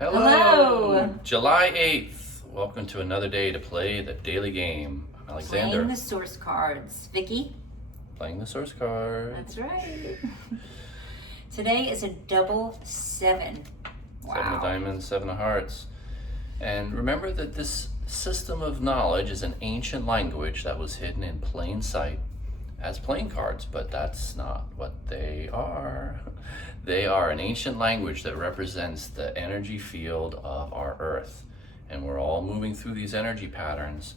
Hello! July 8th. Welcome to another day to play the daily game. I'm Alexander. Playing the source cards. Vicky? Playing the source cards. That's right. Today is a double seven. Wow. 7 of diamonds, 7 of hearts. And remember that this system of knowledge is an ancient language that was hidden in plain sight as playing cards, but that's not what they are. They are an ancient language that represents the energy field of our Earth. And we're all moving through these energy patterns.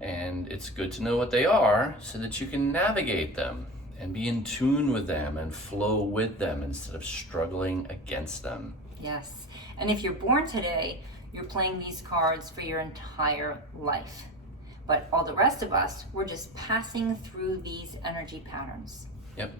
And it's good to know what they are so that you can navigate them and be in tune with them and flow with them instead of struggling against them. Yes. And if you're born today, you're playing these cards for your entire life. But all the rest of us, we're just passing through these energy patterns. Yep.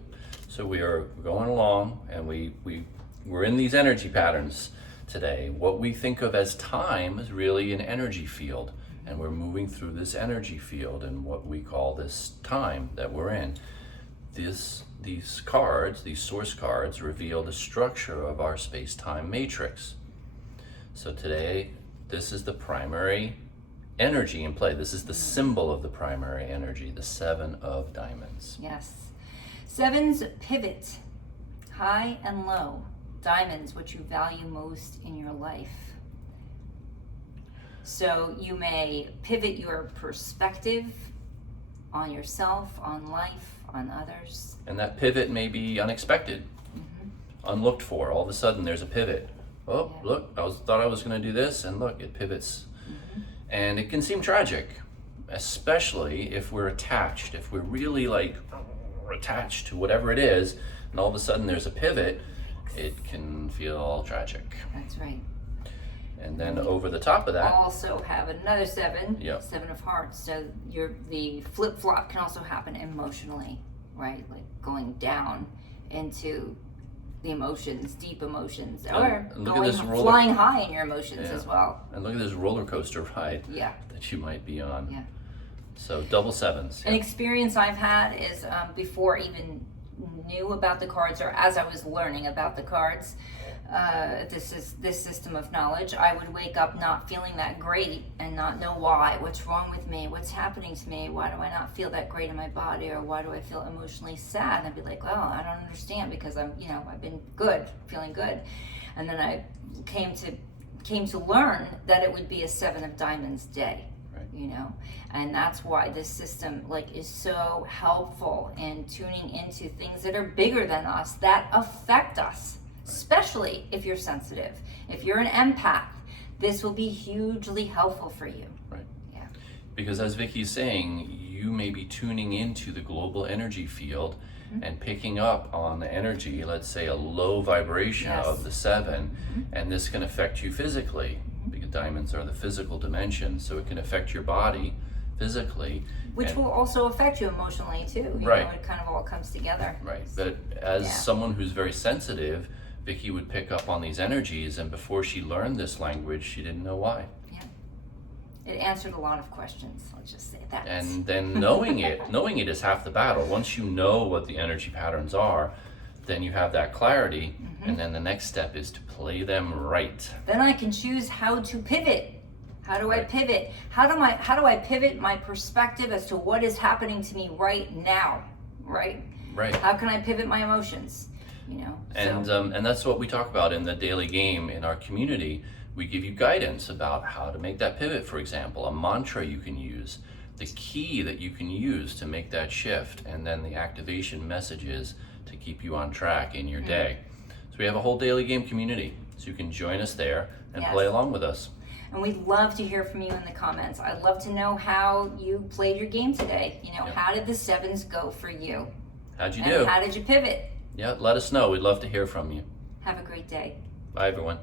So we are going along and we're in these energy patterns today. What we think of as time is really an energy field. And we're moving through this energy field and what we call this time that we're in. These cards, these source cards, reveal the structure of our space-time matrix. So today, this is the primary energy in play. This is the symbol of the primary energy, the 7 of diamonds. Yes. Sevens pivot, high and low. Diamonds, what you value most in your life. So you may pivot your perspective on yourself, on life, on others. And that pivot may be unexpected, unlooked for. All of a sudden there's a pivot. Oh, yeah. Look, thought I was going to do this, and look, it pivots. And it can seem tragic, especially if we're attached, if we're really attached to whatever it is, and all of a sudden there's a pivot, it can feel tragic. That's right. And then over the top of that, also have another 7, yep. 7 of hearts. So the flip-flop can also happen emotionally, right? Like going down into the emotions, deep emotions, or flying high in your emotions as well. And look at this roller coaster ride that you might be on. Yeah. So double 7s. An experience I've had is before I even knew about the cards, or as I was learning about the cards, this system of knowledge, I would wake up not feeling that great and not know why. What's wrong with me? What's happening to me? Why do I not feel that great in my body? Or why do I feel emotionally sad? And I'd be like, well, I don't understand, because I've been good, feeling good. And then I came to learn that it would be a 7 of diamonds day. And that's why this system is so helpful in tuning into things that are bigger than us, that affect us. Especially if you're sensitive. If you're an empath, this will be hugely helpful for you. Right. Yeah. Because as Vicky's saying, you may be tuning into the global energy field and picking up on the energy, let's say a low vibration of the 7, and this can affect you physically, because diamonds are the physical dimension, so it can affect your body physically. Which will also affect you emotionally too. You know, it kind of all comes together. Right. But as someone who's very sensitive, Vicky would pick up on these energies, and before she learned this language, she didn't know why. Yeah. It answered a lot of questions, let's just say that. And then knowing it is half the battle. Once you know what the energy patterns are, then you have that clarity, and then the next step is to play them right. Then I can choose how to pivot. How do I pivot? How do I pivot my perspective as to what is happening to me right now? Right? Right. How can I pivot my emotions? And that's what we talk about in the daily game in our community. We give you guidance about how to make that pivot, for example, a mantra you can use, the key that you can use to make that shift, and then the activation messages to keep you on track in your day. So we have a whole daily game community, so you can join us there and play along with us. And we'd love to hear from you in the comments. I'd love to know how you played your game today. How did the 7s go for you? How'd you do? How did you pivot? Yeah, let us know. We'd love to hear from you. Have a great day. Bye, everyone.